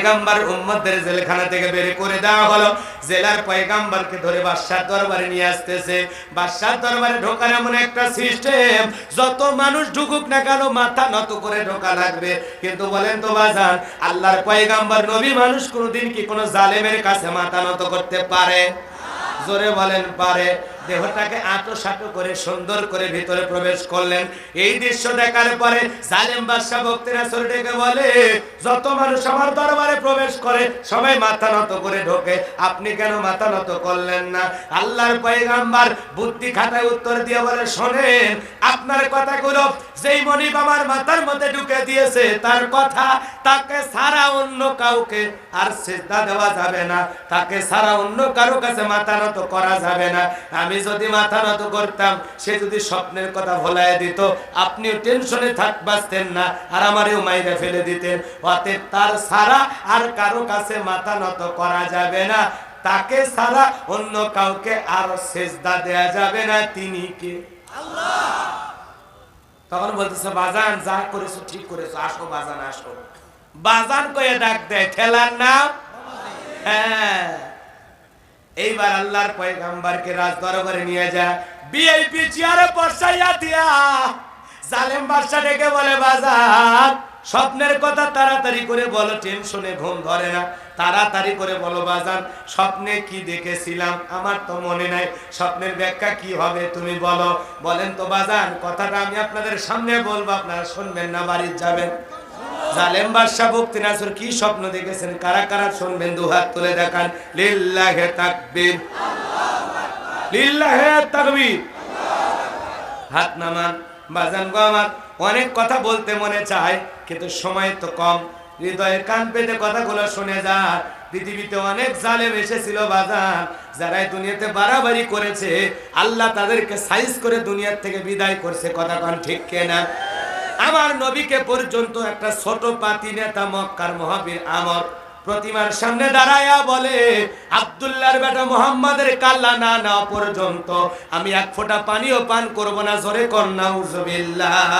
পয়গম্বর উম্মতদের জেলখানা থেকে বের করে দেওয়া হলো। জেলার পয়গম্বরকে ধরে বাদশার দরবারে নিয়ে আসতেছে। বাদশার দরবারে ঢোকার এমন একটা সিস্টেম, যত মানুষ ঢুকুক না কেন মাথা নত করে ঢোকা লাগবে। কিন্তু বলেন তো বাজান, আল্লাহর পয়গম্বর নবী মানুষ কোনদিন কি কোনো জালেমের কাছে মাথা নত করতে পারে? জোরে বলেন পারে? দেহটাকে আটো সাটো করে সুন্দর করে ভিতরে প্রবেশ করলেন। এই দৃশ্য দেখার পরে জালেম বাদশা ভক্তি রাসূল ডেকে বলে, যত মানুষ আমার দরবারে প্রবেশ করে সবাই মাথা নত করে ঢোকে, আপনি কেন মাথা নত করলেন না? আল্লাহর পয়গম্বর বুদ্ধি খাটায় উত্তর দিয়ে বলে, শোনেন, আপনার কথাগুলো যেই মনিব আমার মাথার মধ্যে ঢুকে দিয়েছে তার কথা, তাকে ছাড়া অন্য কাউকে আর সিজদা দেওয়া যাবে না, তাকে ছাড়া অন্য কারো কাছে মাথা নত করা যাবে না। আমি যদি মাথা নত করতাম, সে যদি স্বপ্নের কথা ভোলায় দিত, আপনিও টেনশনে বাঁচতেন না, আর আমারও মাইরে ফেলে দিতেন। অতএব তার ছাড়া আর কারো কাছে মাথা নত করা যাবে না, তাকে ছাড়া অন্য কাউকে আর সিজদা দেয়া যাবে না। তিনি কে? আল্লাহ। তখন বলতেছে, বাজান যা করেছো ঠিক করেছো, আসো বাজান আসো। বাজান কয়ে ডাক দেয়, ঠেলার নাম। হ্যাঁ, এইবার আল্লাহর পয়গম্বরকে রাজ দরবারে নিয়ে যায়, ভিআইপি চেয়ারে বসাইয়া দিয়া জালেম বাদশা ডেকে বলে, বাজান স্বপ্নের কথা তাড়াতাড়ি করে বলো, টেনশনে ঘুম ধরে না, তাড়াতাড়ি করে বলো বাজান, স্বপ্নে কি দেখেছিলাম? আমার তো মনে নাই, স্বপ্নের ব্যাখ্যা কি হবে তুমি বলো। বলেন তো বাজান, কথাটা আমি আপনাদের সামনে বলবো, আপনারা শুনবেন না বাড়ি যাবেন? জালেম বাদশা ভক্তি রাসূল কি স্বপ্ন দেখেছেন কারা কারা শুনবেন? দুহাত তুলে দেখান। লিল্লাহি তাকবীর, আল্লাহু আকবার, লিল্লাহি তাকবীর, হাত নামান। বাজান গো আমার, অনেক কথা বলতে মনে চায়, কিন্তু সময় তো কম। হৃদয়ের কান পেতে কথাগুলো শুনে যা। পৃথিবীতে অনেক জালেম এসেছিল বাজান, যারা দুনিয়াতে বাড়াবাড়ি করেছে, আল্লাহ তাদেরকে সাইজ করে দুনিয়ার থেকে বিদায় করছে। কথা কোন ঠিক কিনা? আমার নবীকে পর্যন্ত একটা ছোট পাতি নেতা মক্কার মহাবীর আমর প্রতিমার সামনে দাঁড়ায়া বলে, আব্দুল্লাহর বেটা মুহাম্মাদের কাল্লা না না পর্যন্ত আমি এক ফোঁটা পানিও পান করব না। জোরে কর নাউজুবিল্লাহ।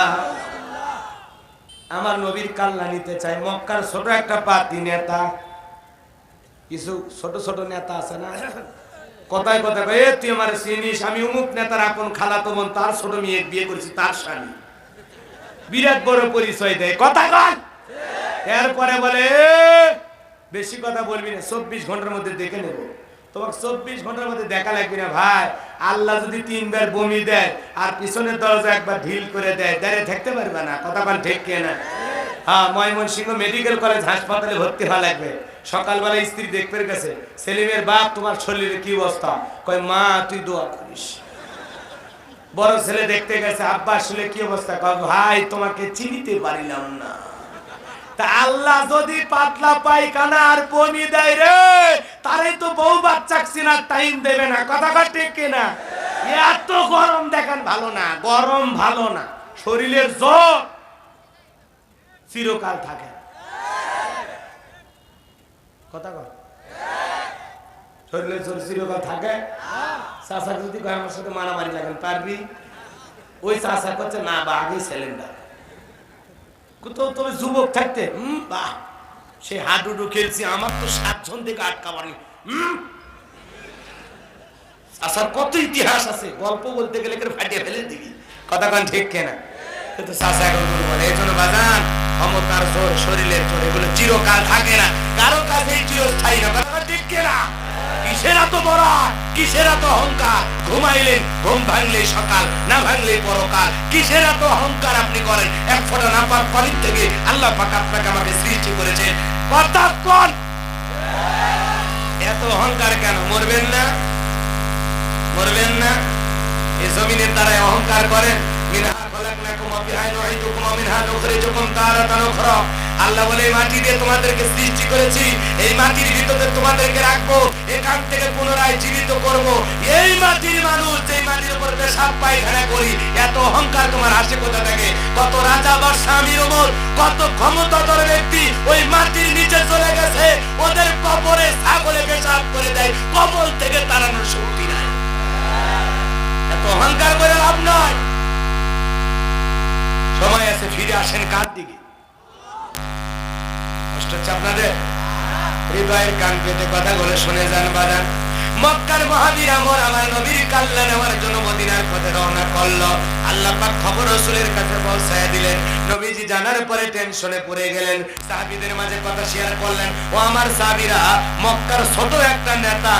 আমার নবীর কাল্লা নিতে চাই মক্কার ছোট একটা পাতি নেতা। কিছু ছোট ছোট নেতা আছে না, কথায় কথায় কয়, তুই আমার চিনিস, আমি অমুক নেতার আপন খালাতো বোন, তার ছোট মেয়ে বিয়ে করেছি, তার স্বামী। বিরাট বড় পরিচয় দেয়, কথা কন। এরপরে বলে, বেশি কথা বলবি না, 24 ঘন্টার মধ্যে দেখে নেব। তোমাকে 24 ঘন্টার মধ্যে দেখা লাগবে না ভাই। আল্লাহ যদি 3 বার বমি দেয় আর পিছনের দরজা একবার ঢিল করে দেয়, দাঁড়িয়ে থাকতে পারবে না। কথা বল ঠিক কিনা? হ্যাঁ, ময়মনসিংহ মেডিকেল কলেজ হাসপাতালে ভর্তি হওয়া লাগবে। সকালবেলা স্ত্রী দেখবে গেছে, সেলিমের বাপ, তোমার শরীরে কি অবস্থা? কয়, মা তুই দোয়া করিস। বড় ছেলে দেখতে গেছে, আব্বা আসলে কি অবস্থা? কয়, ভাই তোমাকে চিনিতে পারিলাম না। তা আল্লাহ যদি পাতলা পায়খানা আর বমি দেয় রে, তারে তো বউ বাচ্চা চিনার টাইম দেবে না। কথা ঠিক কিনা? এত গরম দেখেন ভালো না, গরম ভালো না। শরীরের জ্বর চিরকাল থাকে। কথা কর, শরীরের জ্বর চিরকাল থাকে। চাষা যদি কয় আমার সাথে মারামারি লাগেন, পারবি? ওই চাষা করছে না, বা আগেই সিলিন্ডার। তবে যুবক থাকতে বাহ, সে হাডুডু খেলছি, আমার তো 7 জন থেকে আটকাবানি। আসার কত ইতিহাস আছে, গল্প বলতে গেলে ফাটিয়ে ফেলে দিবি। কথা কান ঠিক কেনা? কিন্তু চাষা এখন বলে, এই জন্য বাজান, ক্ষমতার জোর, শরীরের জোর, এগুলো চিরকাল থাকে না, কারো কাছেই চিরস্থায়ী না। কথা ঠিক কেনা? কিসের এত বড়, কিসের এত অহংকার? ঘুমাইলেন, ঘুম ভাঙলে সকাল, না ভাঙলে পরকাল। কিসের এত অহংকার আপনি করেন? এক ফোঁটা না পাক পানির থেকে আল্লাহ পাক আপনাকে আমাকে সৃষ্টি করেছেন। কতক্ষণ এত অহংকার কেন? মরবেন না, মরবেন না? এই জমিনের দ্বারা অহংকার করেন। মিনহা খলাকনাকুম ওয়া ফিহা নুঈদুকুম ওয়া মিনহা নুখরিজুকুম তারাতান উখরা। আল্লাহ বলে, এই মাটি দিয়ে তোমাদেরকে সৃষ্টি করেছি, এই মাটির ভিতরে তোমাদেরকে রাখবো, এখান থেকে পুনরায় জীবিত করব। এই মাটির মানুষ, যেই মাটির উপর পেশাব পায়খানা করি, এত অহংকার তোমার আসে কোথা থেকে? কত রাজা বা স্বামী ওমর, কত ক্ষমতাধর ব্যক্তি ওই মাটির নিচে চলে গেছে, ওদের কবরে ছাগলে পেশাব করে দেয়, কবর থেকে তাড়ানোর শক্তি নাই। এত অহংকার করে লাভ নয়। সময় আছে, ফিরে আসেন কার দিকে? কষ্ট হচ্ছে আপনাদের? হৃদয়ের কান পেতে কথাগুলো শুনে যান বাজান। মক্কার মহাবীর আমর আমার নবীর কাল্লা নেওয়ার জন্য মদিনার পথে রওনা করলো। আল্লাহ পাক খবর রাসূলের কাছে পৌঁছায় দিলেন। নবীজি জানার পরে টেনশনে পড়ে গেলেন। সাহাবীদের মাঝে কথা শেয়ার করলেন, ও আমার সাহাবীরা, মক্কার ছোট একটা নেতা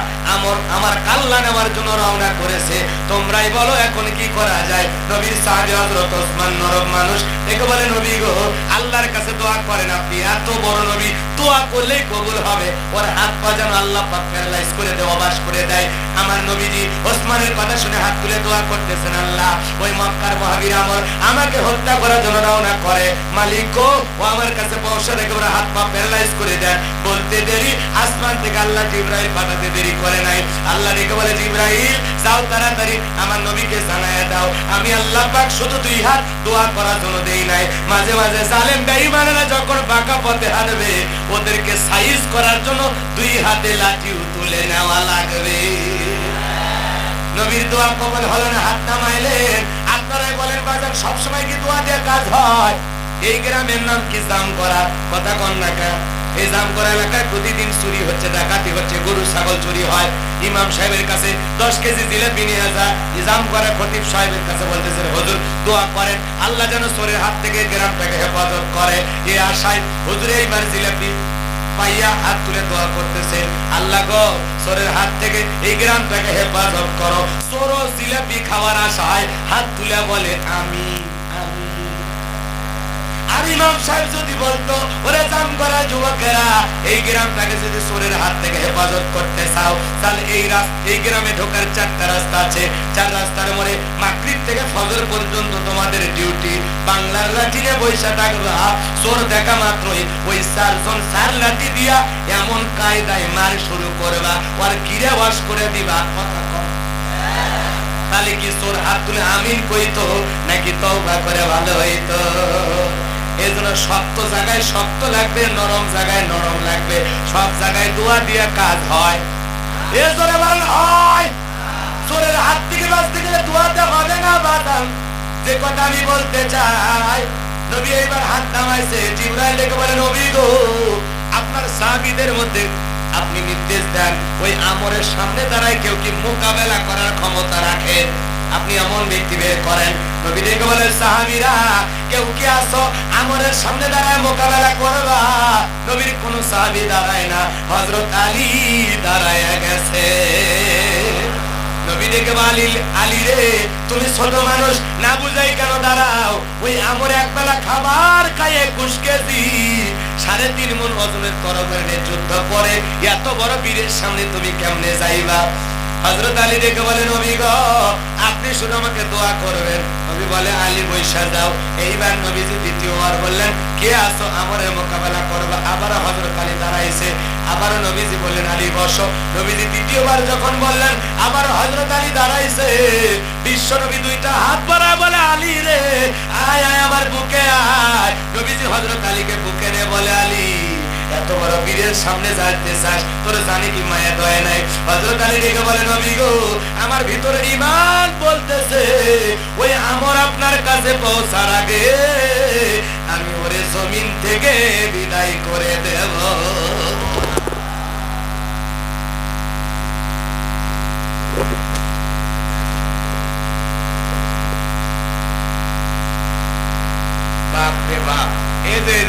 আমার কাল্লা নেওয়ার জন্য রওনা করেছে, তোমরাই বলো এখন কি করা যায়। নবীর সাহাবী হযরত ওসমান নরম মানুষ, একে বলে নবী গো, আল্লাহর কাছে দোয়া করেন, আপনি এত বড় নবী, দোয়া করলেই কবুল হবে। ওর হাত পা যেন আল্লাহ পাক প্যারালাইজ করে দেয়, অবাস করে দেয়। আমার নবীজি ওসমানের কথা শুনে হাত তুলে দোয়া করতেছেন, আল্লাহ ওই মক্কার মহাবীর আমর আমাকে হত্যা করার জন্য রওনা করে, মালিক গো, ও আমার কাছে পৌঁছে একেবারে হাত পা প্যারালাইজ করে দেন। বলতে দেরি আসমান থেকে আল্লাহ জিবরাইল পাঠাতে দেরি করে নাই। আল্লাহ ডেকে বলে, জিবরাইল যাও তাড়াতাড়ি আমার নবীকে জানায় দাও, আমি আল্লাহ পাক শুধু দুই হাত দোয়া করার জন্য দেই নাই। মাঝে মাঝে জালেম বেঈমানেরা যখন বাঁকা পথে হাঁটবে, ওদেরকে সাইজ করার জন্য দুই হাতে লাঠিও তুলে নেওয়া লাগবে। নবীর দোয়া কবুল হলো না, হাত নামাইলেন। আপনারাই বলেন বাজার, সবসময় কি দোয়া দিয়ে কাজ হয়? এই গ্রামের নাম কি জামকরা, কথা কন না কেন? এই জামকরা এলাকায় প্রতিদিন চুরি হচ্ছে, ডাকাতি হচ্ছে, গরু ছাগল চুরি হয়। ইমাম সাহেবের কাছে 10 কেজি জিলাপি নিয়ে যায়। জামকরা খতিব সাহেবের কাছে বলতেছেন, হুজুর দোয়া করেন আল্লাহ যেন চোরের হাত থেকে গ্রামটাকে হেফাজত করে। এই আশায় হুজুর এইবার জিলাপি পাইয়া হাত তুলে দোয়া করতেছেন, আল্লাহ গো, চোরের হাত থেকে এই গ্রামটাকে হেফাজত করো। চোর জিলাপি খাওয়ার আশায় হাত তুলে বলে আমি। আর ইমাম সাহেব যদি বলতো, ওরে জামকরা যুবকেরা, এই গ্রামটাকে যদি চোরের হাত থেকে হেফাজত করতে চাও, তাহলে এই গ্রামে ঢোকার 4টা রাস্তা আছে। 4 রাস্তার মোড়ে মাগরিব থেকে ফজর পর্যন্ত তোমাদের ডিউটি। বাংলার লাঠিনে বৈশা থাকবা, চোর দেখা মাত্রই ওই 4 জন 4 লাঠি দিয়া এমন কায়দায় মার শুরু করবা, ওর গিরে ওয়াশ করে দিবা। কথা কম, তাহলে কি চোর হাত তুলে আমিন কইতো নাকি তওবা করে ভালো হইতো? এই জন্য শক্ত জায়গায় শক্ত লাগবে, নরম জায়গায় নরম লাগবে। সব জায়গায় দোয়া দিয়ে কাজ হয়। এ জোরে বলেন হয়। চোরের হাত থেকে বাঁচতে গেলে দোয়াতে হবে না বাদাম। যে কথা আমি বলতে চাই, নবী এইবার হাত নামাইছে। জিবরাইল ডেকে বলে, নবী গো, আপনার সাহাবীদের মধ্যে আপনি নির্দেশ দেন, ওই আমরের সামনে দাঁড়ায় কেউ কি মোকাবেলা করার ক্ষমতা রাখে? আপনি এমন ব্যক্তি বের করেন। নবী ডেকে বলে, সাহাবীরা কেউ কি আসো আমরের সামনে দাঁড়ায় মোকাবেলা করবা? নবীর কোন সাহাবী দাঁড়ায় না, হযরত আলী দাঁড়ায় গেছে। নবী ডেকে বলে, আলী রে, তুমি ছোট মানুষ, না বুঝাই কেন দাঁড়াও? ওই আমরে একবেলা খাবার খাইয়ে 21 কেজি 3.5 মণ ওজনের তরবারি নিয়ে যুদ্ধ করে এত বড় বীরের সামনে তুমি কেমনে যাইবা? হযরত আলী ডেকে বলেন, নবী গো, আপনি শুধু আমাকে দোয়া করবেন। নবী বলে, আলী বৈশা যাও। এইবার নবীজি দ্বিতীয়বার বললেন, কে আসো আমরের মোকাবেলা করবা? আবার হযরত আলী দাঁড়াইছে। আবার নবীজি বললেন, আলী বসো। নবীজি দ্বিতীয়বার যখন বললেন, আবার হযরত আলী দাঁড়াইছে। বিশ্ব নবী 2টা হাত বাড়ায় বলে, আলী রে, আয় আয় আমার বুকে আয়। নবীজি হযরত আলীকে বুকে নিয়ে বলে, আলী, এত বড় বীরের সামনে যাইতে চাস, তোর জানি কি মায়া দয়া নাই? হযরত আলী ডেকে বলে, নবী গো, আমার ভিতরে ঈমান বলতেছে ওই আমর আপনার কাছে পৌঁছার আগে আমি ওরে জমিন থেকে বিদায় করে দেব। বাপ রে বাপ, এ দে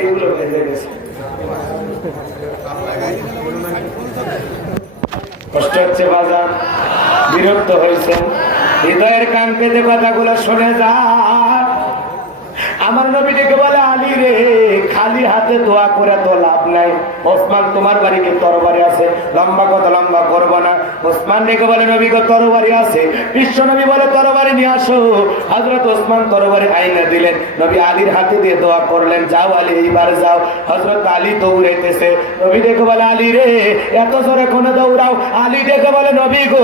এগুলো ভেজে গেছে। কষ্ট হচ্ছে বাজার, বিরক্ত হয়েছে, হৃদয়ের কান পেতে কথাগুলো শুনে যা। আমার নবী ডেকে বলে, আলী রে, খালি হাতে দোয়া করে তো লাভ নাই। ওসমান, তোমার বাড়িতে তরবারি আছে? লম্বা কথা লম্বা করবো না। ওসমান ডেকে বলে, নবী গো, তরবারি আছে। বিশ্ব নবী বলে, তরবারি নিয়ে আসো। হযরত ওসমান তরবারি আইনা দিলেন। নবী আলীর হাতে দিয়ে দোয়া করলেন, যাও আলী, এইবার যাও। হযরত আলী দৌড়াইতেছে। নবী ডেকে বলে, আলী রে, এত জোরে কোন দৌড়াও? আলী ডেকে বলে, নবী গো,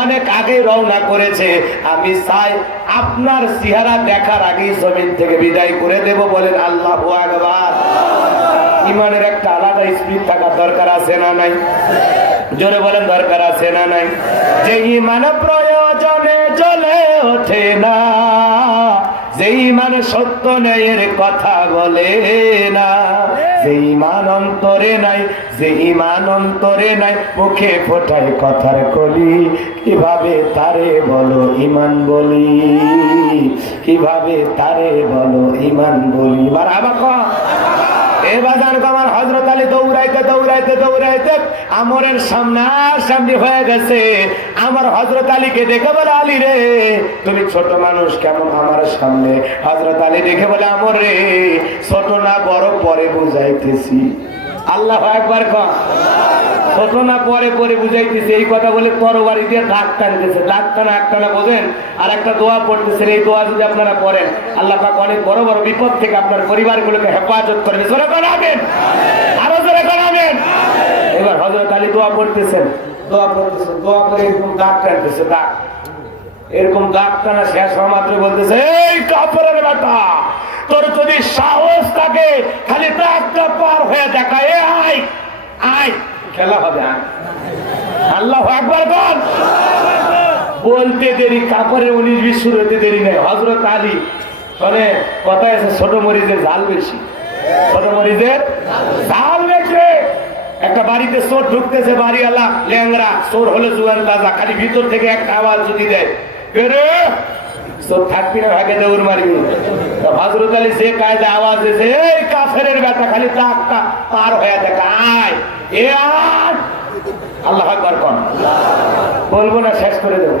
অনেক আগে রওনা করেছে, আমি চাই আপনার চেহারা দেখার আগে জমিন থেকে বিদায় করে দেব। বলেন আল্লাহু আকবার। ইমানের একটা আলাদা স্পিড থাকার দরকার আছে না নাই? জোরে বলেন দরকার আছে না নাই? যে ইমান প্রয়োজনে জ্বলে ওঠে না, যে ইমান সত্য ন্যায়ের কথা বলে না, যে ইমান অন্তরে নাই, যে ইমান অন্তরে নাই, মুখে ফোটায় কথার কলি, কিভাবে তারে বলো ইমান বলি, কিভাবে তারে বলো ইমান বলি। মারহাবা। এবার আমার হযরত আলী দৌড়াইতে দৌড়াইতে দৌড়াইতে আমরের সামনাসামনি হয়ে গেছে। আমার হযরত আলীকে দেখে বলে, আলী রে তুমি ছোট মানুষ কেমন আমার সামনে? হযরত আলী দেখে বলে, আমর রে ছোট না বড় পরে বুঝাইতেছি। আল্লাহু আকবার। ছোট না পরে পরে বুঝাইতেছে, এই কথা বলে তরবারি দিয়ে দাগ টানতেছে। দাগ টানা একটানা বোঝেন, আর একটা দোয়া পড়তেছেন। এই দোয়া যদি আপনারা পড়েন, আল্লাহ পাক অনেক বড় বড় বিপদ থেকে আপনার পরিবারগুলোকে হেফাজত করবে। জোরে করাবেন, আরো জোরে করাবেন। এবার হযরত আলী দোয়া পড়তেছেন, দোয়া করতেছেন, দোয়া করে এরকম দাগ টানতেছে। দাগ এরকম দাগ টানা শেষ হওয়া মাত্র বলতেছে, এই কাফেরের বেটা, তোর যদি সাহস থাকে খালি দাগটা পার হয়ে দেখা, এ আয় আয়, খেলা হবে। আল্লাহু আকবার বল। বলতে দেরি, কাপড়ের 19-20 শুরু হতে দেরি নেই। হযরত আলী মানে কথায় আছে, ছোট মরিচের ঝাল বেশি, ছোট মরিচের ঝাল বেশি। একটা বাড়িতে চোর ঢুকতেছে, বাড়িওয়ালা ল্যাংরা, চোর হলে জুয়ান তাজা, খালি ভিতর থেকে একটা আওয়াজ যদি দেয়, চোর থাকবি না, ভাগে দৌড় মারবি। হযরত আলী যে কায়দা আওয়াজ দিয়েছে, এই কাফেরের বেটা, খালি দাগটা পার হয়ে দেখা, আয় এ আয়। আল্লাহু আকবার কোন বলবো না, শেষ করে দেবো।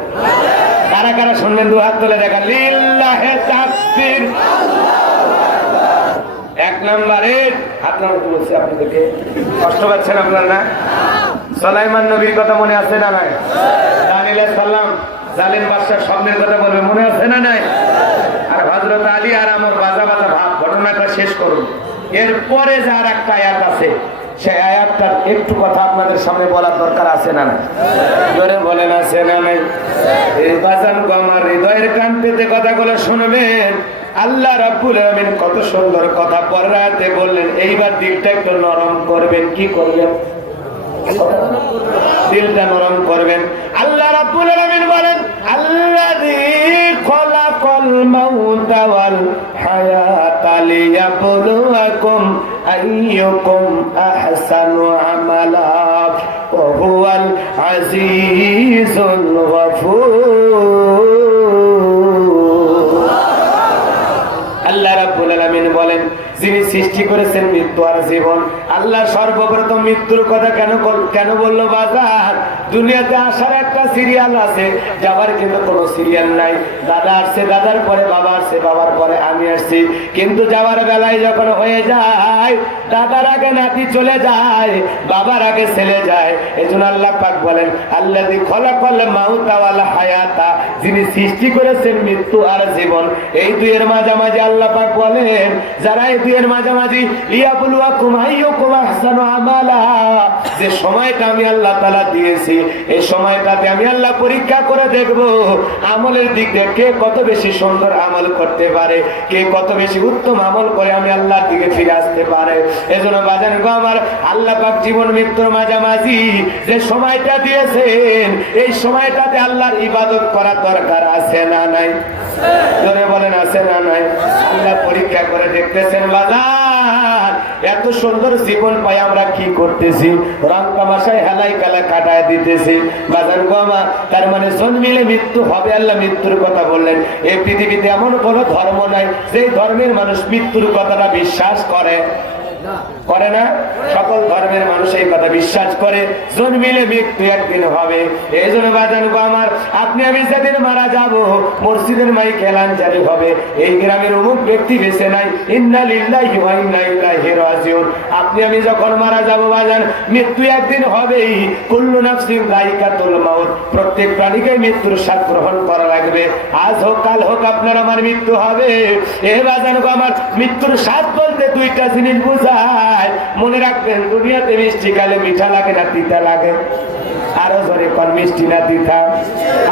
কারা কারা শুনবেন দু হাত তুলে দেখা। লিল্লাহে তাকবীর। এক নম্বরে হাত নামাতে বলছে আপনাদেরকে, কষ্ট পাচ্ছেন আপনারা না? সুলাইমান নবীর কথা মনে আছে না নাই? দানিয়েল আলাইহিস সালাম জালেম বাদশার স্বপ্নের কথা বলবে, মনে আছে না নাই? আর হযরত আলী আর আমার বাজা বাজা ভাব, ঘটনাটা শেষ করুন। এরপরে যার একটা আয়াত আছে, সেই আয়াতটার একটু কথা আপনাদের সামনে বলার দরকার আছে না নাই? জোরে বলেন আছে না নাই? এই বাজান গো আমার হৃদয়ের কান পেতে কথাগুলো শুনবেন। আল্লাহ রাব্বুল আলামিন কত সুন্দর কথা পড়াতে বললেন। এইবার দিলটা একটু নরম করবেন। কি করবেন? দিলটা নরম করবেন। আল্লাহ রাব্বুল আলামিন বলেন, আল্লাযী খালাকাল মাউতা ওয়াল হায়াতা লিয়াবলুয়াকুম আইয়ুকুম আহসানু আমালা ওয়া হুয়াল আজিজুল গফুর। আল্লাহ রাব্বুল আলামিন বলেন, যিনি সৃষ্টি করেছেন মৃত্যু আর জীবন। আল্লাহ সর্বপ্রথম মৃত্যুর কথা কেন বললো? বাজার দুনিয়াতে আসার একটা সিরিয়াল আছে, যাবার কিন্তু কোনো সিরিয়াল নাই। দাদা আসছে, দাদার পরে বাবা আসছে, বাবার পরে আমি আসছি। কিন্তু যাওয়ার বেলায় যখন হয়ে যায়, দাদার আগে নাতি চলে যায়, বাবার আগে ছেলে যায়। এজন্য আল্লাহ পাক বলেন, আল্লাযী খালাকাল মাউতা ওয়াল হায়াতা, যিনি সৃষ্টি করেছেন মৃত্যু আর জীবন। এই দুইয়ের মাঝামাঝি আল্লাহ পাক বলেন, যারা এই দুইয়ের মাঝামাঝি লিয়াবলুয়াকুম আইয়ুকুম আহসানু আমালা, যে সময়টা আমি আল্লাহ তাআলা দিয়েছি, এই সময়টাতে আমি আল্লাহ পরীক্ষা করে দেখব আমলের দিক দিয়ে কে কত বেশি সুন্দর আমল করতে পারে, কে কত বেশি উত্তম আমল করে আমি আল্লাহর দিকে ফিরে আসতে পারে। এজন্য বাজান গো আমার, আল্লাহ পাক জীবন মৃত্যুর মাঝামাঝি যে সময়টা দিয়েছেন, এই সময়টাতে আল্লাহর ইবাদত করা দরকার আছে না নাই? জোরে বলেন আছে না নাই? আল্লাহ পরীক্ষা করে দেখতেছেন বাজার, এত সুন্দর জীবন পাই আমরা কি করতেছি? রং তামাশায় হেলাই খেলা কাটায় দিতেছি। বাজার গো আমার, তার মানে জন্মিলে মৃত্যু হবে। আল্লাহ মৃত্যুর কথা বললেন। এই পৃথিবীতে এমন কোন ধর্ম নাই যে ধর্মের মানুষ মৃত্যুর কথাটা বিশ্বাস করে না। সকল ধর্মের মানুষ এই কথা বিশ্বাস করে, জন্মিলে মৃত্যু একদিন হবে। এই জন্য বাজান গো আমার, আপনি আমি যেদিন মারা যাব, মসজিদের মাইক এলান জারি হবে, এই গ্রামের অমুক ব্যক্তি বেঁচে নাই, ইন্না লিল্লাহি ওয়া ইন্না ইলাইহি রাজিউন। আপনি আমি যখন মারা যাব বাজান, মৃত্যু একদিন হবেই। কুল্লু নাফসিন যায়িকাতুল মাউত, প্রত্যেক প্রাণীকে মৃত্যুর স্বাদ গ্রহণ করা লাগবে। আজ হোক কাল হোক আপনার আমার মৃত্যু হবে। এ বাজান গো আমার, মৃত্যুর স্বাদ বলতে দুইটা জিনিস বুঝায়। মনে রাখবেন, দুনিয়াতে মিষ্টি খাইলে মিঠা লাগে না তিতা লাগে? আরো জোরে কোন মিষ্টি না তিতা?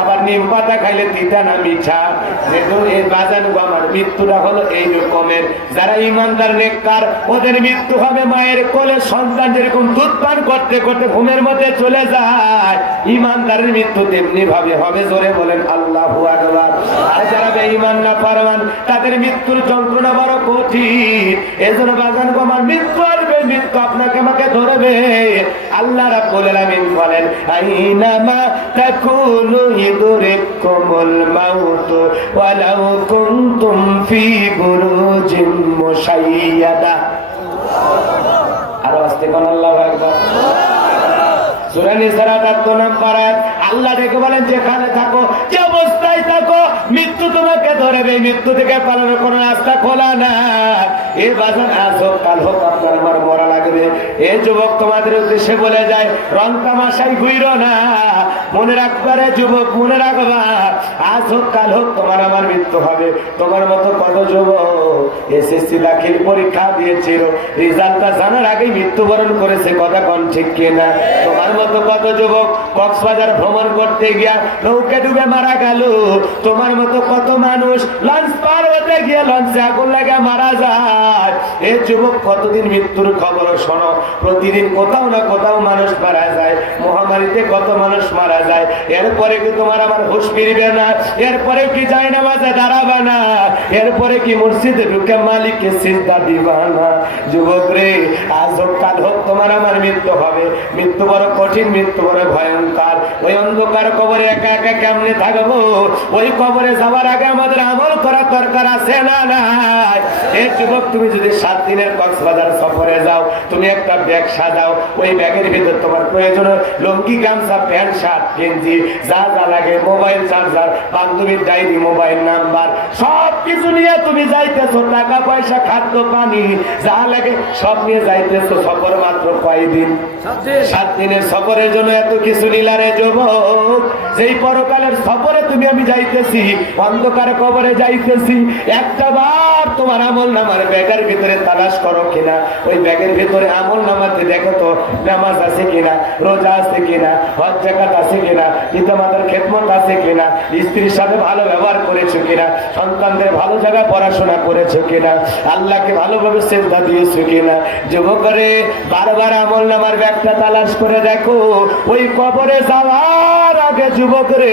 আবার নিম পাতা খাইলে তিতা না মিঠা? যেহেতু এই বাজান গো আমার মৃত্যুটা হলো এই রকমের। যারা ইমানদার নেককার ওদের মৃত্যু হবে মায়ের কোলে, সন্তান যেরকম দুধ পান করতে করতে ঘুমের মধ্যে চলে যায়, ইমানদারের মৃত্যু তেমনি ভাবে হবে। জোরে বলেন আল্লাহু আকবার। আর যারা বেঈমান না ফরমান তাদের মৃত্যুর যন্ত্রণা বড় কঠিন। এজন্য বাজান গো আমার মৃত্যু আসবে, মৃত্যু আপনাকে আমাকে ধরবে। আল্লাহ রাব্বুল আলামিন বলেন আইনামা তাকুনু ইদরিকুমুল মাউত ওয়ালাউ কুনতুম ফি বুরুজিন মুশাইয়াদা। আর আস্তে কোন আল্লাহু আকবার। সূরা নিসার ৭৮ নম্বর আয়াত আল্লাহ দেখে বলেন যেখানে থাকো, যে অবস্থায় থাকো, মৃত্যু তোমাকে ধরবে। মৃত্যু থেকে পালানোর কোনো রাস্তা খোলা না। এ বাজার আজ হোক কাল হোক আপনার আমার মরা লাগবে। এ যুবক তোমাদের উদ্দেশ্যে বলে যায়, রং তামাশাই ঘুইরো না। মনে রাখবা রে যুবক, মনে রাখবা আজ হোক কাল হোক তোমার আমার মৃত্যু হবে। তোমার মতো কত যুবক এসএসসি দাখিল পরীক্ষা দিয়েছিল, রেজাল্টটা জানার আগেই মৃত্যুবরণ করেছে। কথা কোন ঠিক কিনা? তোমার মতো কত যুবক কক্সবাজার ভ্রমণ করতে গিয়া নৌকা ডুবে মারা গেল। তোমার মতো কত মানুষ লঞ্চ পার হতে গিয়ে লঞ্চে আগুন লাগা মারা যায়। এই যুবক কতদিন মৃত্যুর খবর শোনো। প্রতিদিন কোথাও না কোথাও মানুষ মারা যায়। মহামারীতে কত মানুষ মারা যায়। এরপরে কি তোমার আমার হুঁশ ফিরবে না? এরপরে কি যায় নামাজে দাঁড়াবে না? এরপরে কি মসজিদে ঢুকে মালিককে সিজদা দিবা না? যুবক রে, আজ হোক কাল হোক তোমার আমার মৃত্যু হবে। মৃত্যু বড় কঠিন, মৃত্যু বড় ভয়ঙ্কর। ওই অন্ধকার কবরে একা একা কেমনে থাকবো? ওই কবরে যাওয়ার আগে আমাদের আমল করা দরকার আছে না নাই? এই যুবক, তুমি যদি 7 দিনের কক্সবাজার সফরে যাও, তুমি একটা ব্যাগ সাজাও। ওই ব্যাগের ভিতর তোমার প্রয়োজন লুঙ্গি, গামছা, প্যান্ট, শার্ট, গেঞ্জি, যা যা লাগে, মোবাইল চার্জার, বান্ধবীর ডায়েরি, মোবাইল নাম্বার, সব কিছু নিয়ে তুমি যাইতেছো। টাকা পয়সা, খাদ্য, পানি যা লাগে সব নিয়ে যাইতেছো। সফর মাত্র কয়দিন? 7 দিনের সফরের জন্য এত কিছু নিলারে যুবক। যেই পরকালের সফরে তুমি আমি যাইতেছি, অন্ধকার কবরে যাইতেছি, একটা বার তোমার আমল নামার ব্যাগের ভিতরে তালাশ করো কিনা। ওই ব্যাগের ভিতরে আমল নামাতে দেখো তো নামাজ আছে কিনা, রোজা আছে কিনা, হজ যাকাত আছে কিনা, পিতামাতার খেদমত আছে কিনা, স্ত্রীর সাথে ভালো ব্যবহার করেছো কিনা, সন্তানদের ভালো জায়গায় পড়াশোনা করেছো কিনা, আল্লাহকে ভালোভাবে সেজদা দিয়েছো কিনা। যুবকরে বারবার আমল নামার ব্যাগটা তালাশ করে দেখো। ওই কবরে যাওয়ার আগে যুবকরে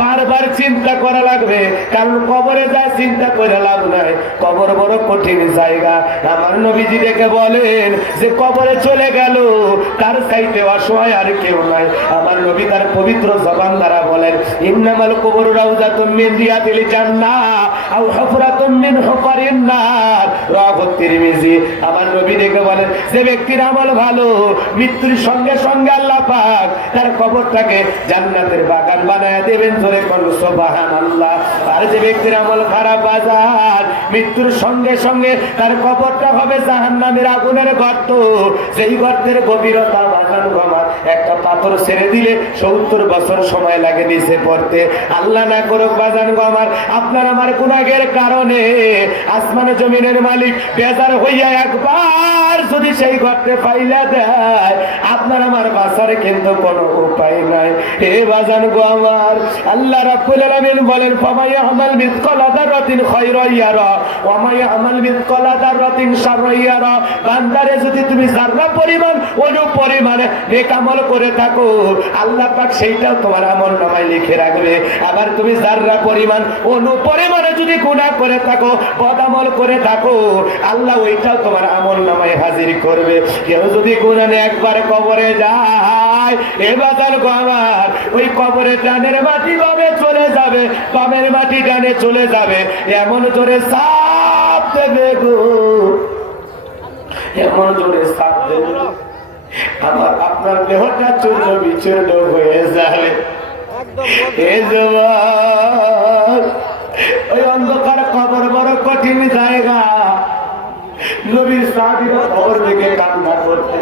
বারবার চিন্তা করা লাগবে, কারণ কবরে যা চিন্তা করে লাভ নাই। কবর বড় কঠিন জায়গা। আমার নবীজি দেখে বলেন যে কবরে চলে গেল তার চাইতে অসহায় আর কেউ নাই। আমার নবী তার পবিত্র জবান দ্বারা বলেন, ইন্নামাল কবর রাউযাতুম মিন রিয়াদিল জান্নাহ আও হুফরাতুম মিন হুফারিন নার। রাওয়াহু তিরমিজি। আমার নবী দেখে বলেন, যে ব্যক্তির আমল ভালো, মৃত্যুর সঙ্গে সঙ্গে আল্লাহ পাক তার কবরটাকে জান্নাতের বাগান বানায় দেবেন। ধরে বলো সুবহানাল্লাহ। আর যে ব্যক্তির আমল খারাপ, বাজার মৃত্যুর সঙ্গে সঙ্গে তার কবরটা হবে জাহান্নামের আগুনের গর্ত। সেই গর্তের গভীরতা বাগান গমার একটা পাথর ছেড়ে দিলে 70 বছর সময় লাগে নিচে পড়তে। আল্লাহ না করুক বাজান গমার, আপনার আমার গুনাহের কারণে আসমান জমিনের মালিক বেজার হইয়া একবার যদি সেই গর্তে ফাইলা দেয়, আপনার আমার বাঁচার কিন্তু কোনো উপায় নাই। হে বাজান গো আমার, আল্লাহ রাব্বুল আলামিন বলেন, ফামায়া আমাল মিসকালা যাররাতিন খায়রান ইয়ারা ওয়া মায়া আমাল মিসকালা যাররাতিন শাররান ইয়ারা। বান্দারে যদি তুমি যারা পরিমাণ অনু পরিমাণে নেক আমল করে থাকো, আল্লাহ পাক সেইটাও তোমার আমলনামায় লিখে রাখবে। আবার তুমি যারা পরিমাণ অনু পরিমাণে যদি গুনাহ করে থাকো, বদ আমল করে থাকো, আল্লাহ ওইটাও তোমার আমলনামায় হাজির করবে। কেউ যদি গুনাহ নিয়ে একবার কবরে যায়, এবার গো আমার, ওই কবরে ডানের মাটি বামে চলে যাবে, বামের মাটি ডানে চলে যাবে। এমন জোরে সাপ দেবে গো, এমন জোরে সাপ দেবে, আমার আপনার দেহটা চূর্ণ বিচূর্ণ হয়ে যাবে। ওই অন্ধকার কবর বড় কঠিন জায়গা। নবীর সাহাবীরা কবর দেখে কান্না করতে,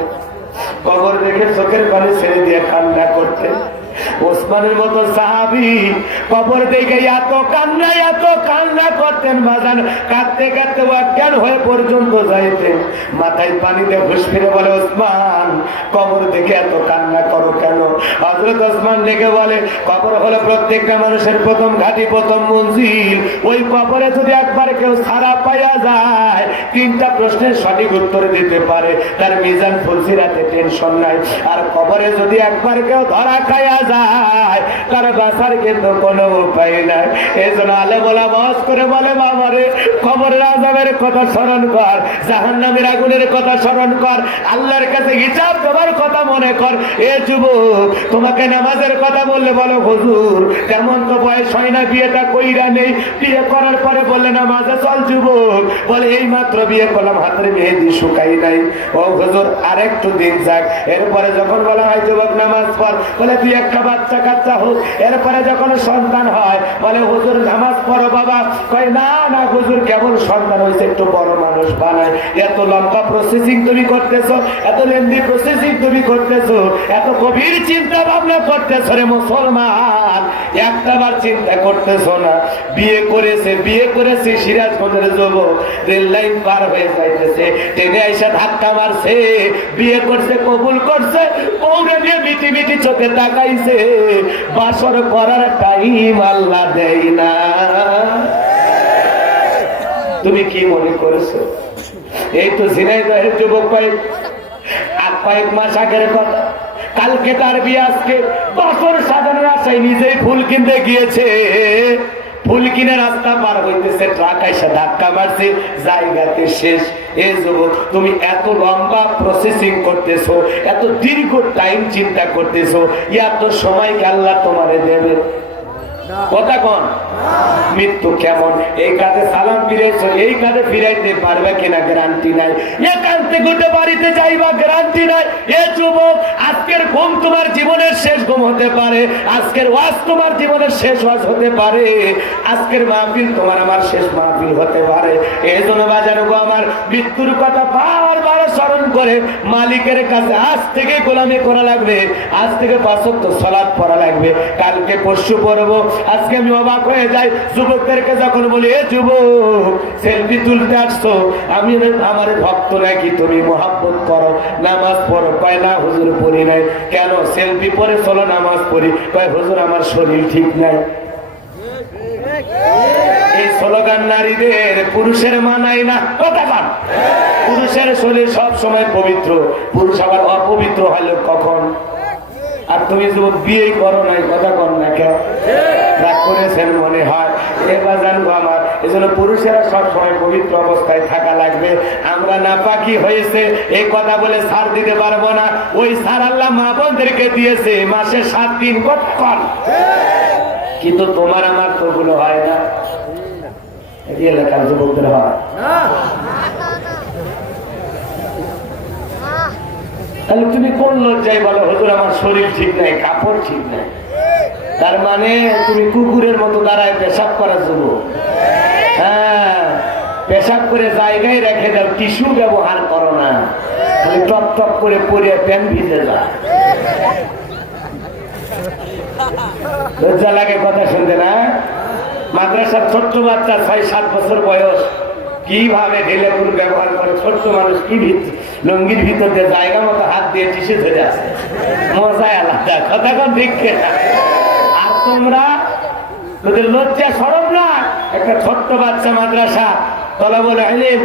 কবর দেখে চোখের পানি ছেড়ে দিয়ে কান্না করতে। ওসমানের মতো সাহাবী কবর দেখে এত কান্না করতেন বাজান, কাঁদতে কাঁদতে অজ্ঞান হয়ে পর্যন্ত যাইতেন। মাথায় পানি দিয়ে হুঁশ ফিরে বলে, ওসমান কবর দেখে এত কান্না করো কেন? হযরত ওসমান ডেকে বলে, কবর হলো প্রত্যেকটা মানুষের প্রথম ঘাঁটি, প্রথম মঞ্জিল। ওই কবরে যদি একবার কেউ ছাড়া পাইয়া যায়, 3টা প্রশ্নের সঠিক উত্তর দিতে পারে, তার মিজান ফুলসিরাতে টেনশন নাই। আর কবরে যদি একবার কেউ ধরা খাইয়া যায়, তার বাঁচার কিন্তু কোনো উপায় নাই। এই জন্য আলেম ওলামা ওয়াজ করে বলে, বাবারে কবরের আযাবের কথা স্মরণ কর, জাহান্নামের আগুনের কথা স্মরণ কর, আল্লাহর কাছে হিসাব দেওয়ার কথা মনে কর। এ যুবক, তোমাকে নামাজের কথা বললে বলো, হুজুর তেমন তো বয়স হয় না, বিয়েটা কইরা নেই। বিয়ে করার পরে বললে নামাজে চল। যুবক বলে, এই মাত্র বিয়ে করলাম, হাতের মেহেদি শুকাই নাই। ও হুজুর আরেকটু দিন যাক। এরপরে যখন বলা হয় যুবক নামাজ পড়, বলে তুই একটা বাচ্চা কাচ্চা হোক। এরপরে যখন সন্তান হয়, বলে হুজুর নামাজ পড়ো বাবা। কয় না না হুজুর, কেবল সন্তান হয়েছে, একটু বড় মানুষ বানায়। এত লম্বা প্রসেসিং তুমি করতেছো, এত লেন্দি প্রসেসিং তুমি করতেছো, এত গভীর চিন্তা ভাবনা করতেছো রে মুসলমান, একটাবার চিন্তা করতেছো না। বিয়ে করেছে সিরাজগঞ্জের যুবক, রেল লাইন পার হয়ে যাইতেছে, ট্রেনে আইসা ধাক্কা মারছে, বিয়ে করছে, কবুল করছে, বউরে নিয়ে মিটি মিটি চোখে তাকাইছে, বাসর করার টাইম আল্লাহ দেয় না। তুমি কি মনে করেছো? এই তো ঝিনাইদহের যুবক কয়েক মাস আগের কথা, কালকে তার বিয়ে, আজকে বছর সাজানোর আশায় নিজেই ফুল কিনতে গিয়েছে। ফুল কিনে রাস্তা পার হইতেছে, ট্রাক এসে ধাক্কা মারছে, জায়গাতে শেষ। এই যুবক, তুমি এত লম্বা প্রসেসিং করতেছো, এত দীর্ঘ টাইম চিন্তা করতেছো, এত সময় কি আল্লাহ তোমারে দেবে? কথা কোন? মৃত্যু কেমন? এই কাজে সালাম ফিরেছ, এই কাজে ফিরাইতে পারবে কিনা গ্যারান্টি নাই। একান্তে গোটে বাড়িতে যাইবা, গ্যারান্টি নাই। এ যুবক, আজকের ঘুম তোমার জীবনের শেষ ঘুম হতে পারে, আজকের ওয়াজ তোমার জীবনের শেষ ওয়াজ হতে পারে, আজকের মাহফিল তোমার আমার শেষ মাহফিল হতে পারে। এই জন্য বাজারগো আমার মৃত্যুর কথা বারবার স্মরণ করে মালিকের কাছে আজ থেকে গোলামি করা লাগবে, আজ থেকে 5 ওয়াক্ত সালাত পড়া লাগবে, কালকে পরশু পড়বো। আজকে আমি অবাক হয়ে যাই যুবকদেরকে যখন বলি, এ যুবক সেলফি তুলতে আসছো, আমি আমার ভক্ত নাকি, তুমি মহাব্বত করো, নামাজ পড়ো। কয় না হুজুর পড়ি নাই। কেন? সেলফি পরে চলো নামাজ পড়ি। কয় হুজুর আমার শরীর ঠিক নাই। এই স্লোগান নারীদের, পুরুষের মানায় না। কথা বল, পুরুষের শরীর সব সময় পবিত্র, পুরুষ আবার অপবিত্র হলো কখন? আর তুমি যুবক বিয়েই করো নাই, কথা কর না কেন? রাগ করেছেন মনে হয়। এবার জানবো আমার, এই জন্য পুরুষেরা সবসময় পবিত্র অবস্থায় থাকা লাগবে। আমরা নাপাকি হয়েছে এই কথা বলে ছাড় দিতে পারবো না। ওই ছাড় আল্লাহ মা বোনদেরকে দিয়েছে মাসে 7 দিন, কথা কর। কিন্তু তোমার আমার তো ওগুলো হয় না, এলাকার যুবকদের হয়। তাহলে তুমি কোন লজ্জায় বলো হুজুর আমার শরীর ঠিক নাই, কাপড় ঠিক নাই? তার মানে তুমি কুকুরের মতো দাঁড়ায় পেশাব করার জন্য। হ্যাঁ, পেশাব করে জায়গায় রেখে দাও, টিস্যু ব্যবহার করো না, খালি টপ টপ করে পরে প্যান ভিজে যায়। লজ্জা লাগে কথা শুনতে না? মাদ্রাসার ছোট্ট বাচ্চা 6-7 বছর বয়স কিভাবে ঢেলে ফুল ব্যবহার করে, ছোট্ট মানুষ কি লঙ্গির ভিতর দিয়ে জায়গা মতো হাত দিয়ে টিসে ধরে আছে, মজায় আলাদা। কথা কোন ঠিক না? আর তোমরা তোদের লজ্জা সরব না? একটা ছোট্ট বাচ্চা মাদ্রাসা তলাবুল ইলম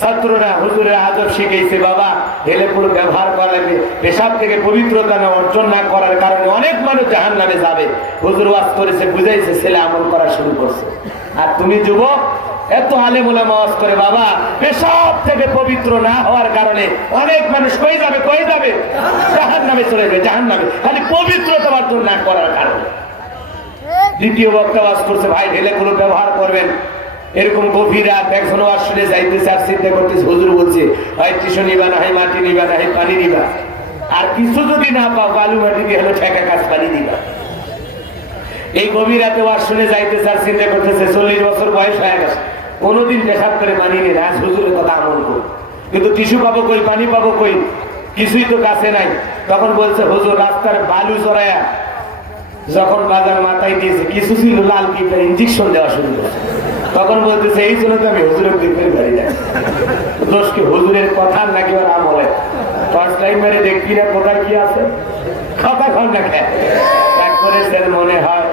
ছাত্ররা হুজুরের আদব শিখেছে, বাবা ঢেলে ফুল ব্যবহার করা লাগবে, পেশাব থেকে পবিত্রতা না অর্জন না করার কারণে অনেক মানুষ জাহান্নামে যাবে। হুজুর ওয়াজ করেছে, বুঝাইছে, ছেলে আমল করা শুরু করছে। আর তুমি যুবক এত আলেম ওলামা ওয়াজ করে, বাবা পেশাব থেকে পবিত্র না হওয়ার কারণে অনেক মানুষ কই যাবে জাহান্নামে চলে যাবে, জাহান্নামে, খালি পবিত্রতা অর্জন না করার কারণে। দ্বিতীয় বক্তা ওয়াজ করছে, ভাই ঢেলে ফুল ব্যবহার করবেন। এরকম গভীর রাত একজন ওয়াজ শুনে যাইতেছে আর চিন্তা করতেছে, হুজুর বলছে হয় টিস্যু নিবা, না হয় মাটি নিবা, না হয় পানি নিবা, আর কিছু যদি না পাও বালু মাটি দিয়ে হলো ঠেকা কাজ পানি দিবা। এই গভীর রাতে ওয়াজ শুনে যাইতেছে আর চিন্তা করতেছে 40 বছর বয়স হয়ে গেছে, কোনোদিন পেশাব করে মানিনি না, হুজুরের কথা আমল করি, কিন্তু টিস্যু পাবো কই, পানি পাবো কই, কিছুই তো কাছে নাই। তখন বলছে, হুজুর রাস্তার বালু চড়ায়া যখন বাজার মাথায় দিয়েছে কিছু ছিল লাল কিপটার ইঞ্জেকশন দেওয়া শুরু করছে, তখন বলতেছে এই জন্য তো আমি হুজুরের দিকের বাড়ি যাই। দোষ কি হুজুরের কথা নাকি ওর আমলে? ফার্স্ট টাইম মেরে দেখবি না কোথায় কি আছে, কথা কন না খেয়ে এক করেছেন মনে হয়।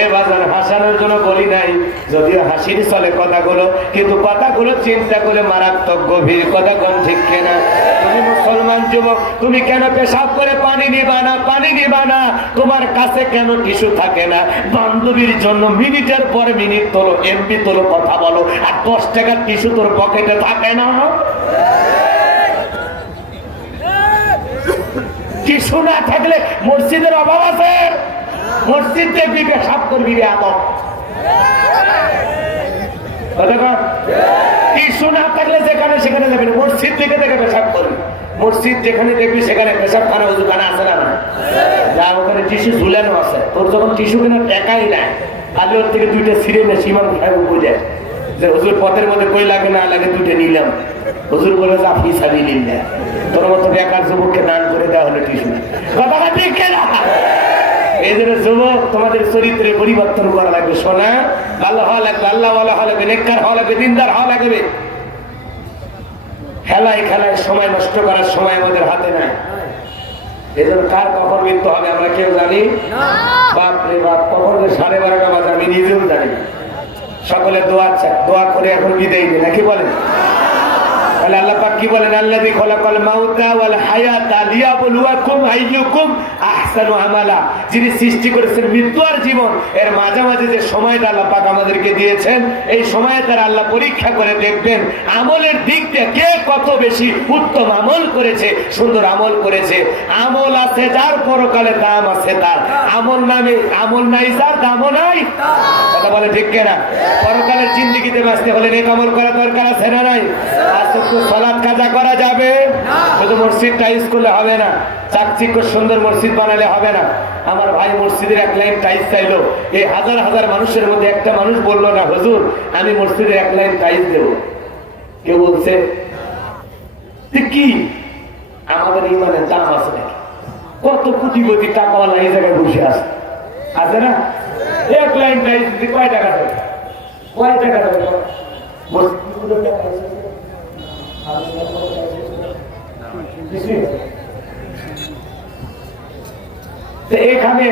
এ বাজার হাসানোর জন্য বলি নাই, যদিও হাসির চলে কথাগুলো, কিন্তু কথাগুলো চিন্তা করে মারাত্মক গভীর কথা কোন ঠিক কেনা। তুমি মুসলমান যুবক, তুমি কেন পেশাব করে পানি নিবা না? পানি নিবা না, তোমার কাছে কেন টিস্যু থাকে না? বান্ধবীর জন্য মিনিটের পরে মিনিট তোলো, এমবি তোলো, কথা বলো, আর 10 টাকার টিস্যু তোর পকেটে থাকে না? টিস্যু না থাকলে মসজিদের অভাব আছে? মসজিদ দেখবি পেশাব করবি রে আদম, টিস্যু না থাকলে যেখানে সেখানে যাবি না, মসজিদ থেকে দেখে পেশাব করবি। মসজিদ যেখানে দেখবি সেখানে পেশাব খানা উজুখানা আছে না? যা ওখানে টিস্যু ঝুলানো আছে, তোর যখন টিস্যু কেনার টাকাই নাই, আগে ওর থেকে 2টা ছিঁড়ে না সীমান সাহেব বুঝে যে হুজুর পথের মধ্যে কই লাগে না লাগে 2টা নিলাম। হুজুর বলে যে আপনি সাবি নিন না, তোর মতো বেকার যুবককে দান করে দেওয়া হলো টিস্যু। কথাটা ঠিক কেনা? এই জন্য যুবক, তোমাদের চরিত্রে পরিবর্তন করা লাগবে। শোনা, ভালো হওয়া লাগবে, আল্লাহ ওয়ালা হওয়া লাগবে, নেককার হওয়া লাগবে, দিনদার হওয়া লাগবে। খেলায় খেলায় সময় নষ্ট করার সময় আমাদের হাতে নাই। এই জন্য কার কখন মৃত্যু হবে আমরা কেউ জানি? বাপ রে বাপ, কখন 12:30 বাজে আমি নিজেও জানি। সকলে দোয়া করে এখন বিদায় দিই, নাকি বলেন? তাহলে আল্লাহ পাক কি বলেন? আল্লাযী খালাকাল মাউতা ওয়াল হায়াতা লিয়াবলুয়াকুম আইয়ুকুম আহসানু আমালা। যিনি সৃষ্টি করেছেন মৃত্যু আর জীবন, এর মাঝামাঝি যে সময়টা আল্লাহ পাক আমাদেরকে দিয়েছেন, এই সময়ে তারা আল্লাহ পরীক্ষা করে দেখবেন আমলের দিক দিয়ে কে কত বেশি উত্তম আমল করেছে, সুন্দর আমল করেছে। আমল আছে যার, পরকালে দাম আছে তার। আমল নাই যার, দামও নাই। কথা বলে ঠিক কিনা? পরকালের জিন্দেগিতে বাঁচতে হলে নেক আমল করা দরকার আছে না নাই? সালাত কাজা করা যাবে, শুধু মসজিদটা স্কুলে হবে না, চাকচিক্য সুন্দর মসজিদ বানালে হবে না। আমার ভাই মসজিদের 1 লাইন টাইলস চাইলো, এই হাজার হাজার মানুষের মধ্যে একটা মানুষ বললো না হুজুর আমি মসজিদের 1 লাইন টাইলস দেবো। কেউ বলছে কি আমাদের ইমানের দাম আছে নাকি? কত কোটি টাকাওয়ালা এই জায়গায় বসে আছে না? 1 লাইন টাইলস দিতে কয় টাকা দেবে? কয় টাকা দেবে? এখানে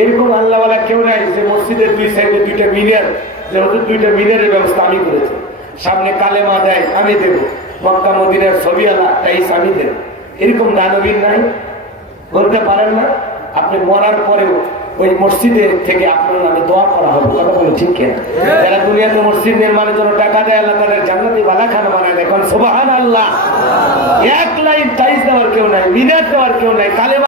এরকম আল্লাহওয়ালা কেউ নাই যে মসজিদের 2 সাইডে 2টা মিনার, যে 2টা মিনারের ব্যবস্থা আমি করেছি, সামনে কালেমা দেয় আমি দেব, মক্কা মদিনার ছবি আলা টাইস আমি দেব, এরকম দানবীর নাই? বলতে পারেন না? আপনি মরার পরেও ওই মসজিদে থেকে আপনার নামে দোয়া করা হবে। কথা বলে ঠিক কিনা? যারা দুনিয়াতে মসজিদ নির্মাণের জন্য টাকা দেয়, আল্লাহ তাদের জান্নাতি বালাখানা বানায় দেয়। সুবহানাল্লাহ। 1 লাইন টাইলস দেওয়ার কেউ নাই, মিনার দেওয়ার কেউ নাই, কালেমা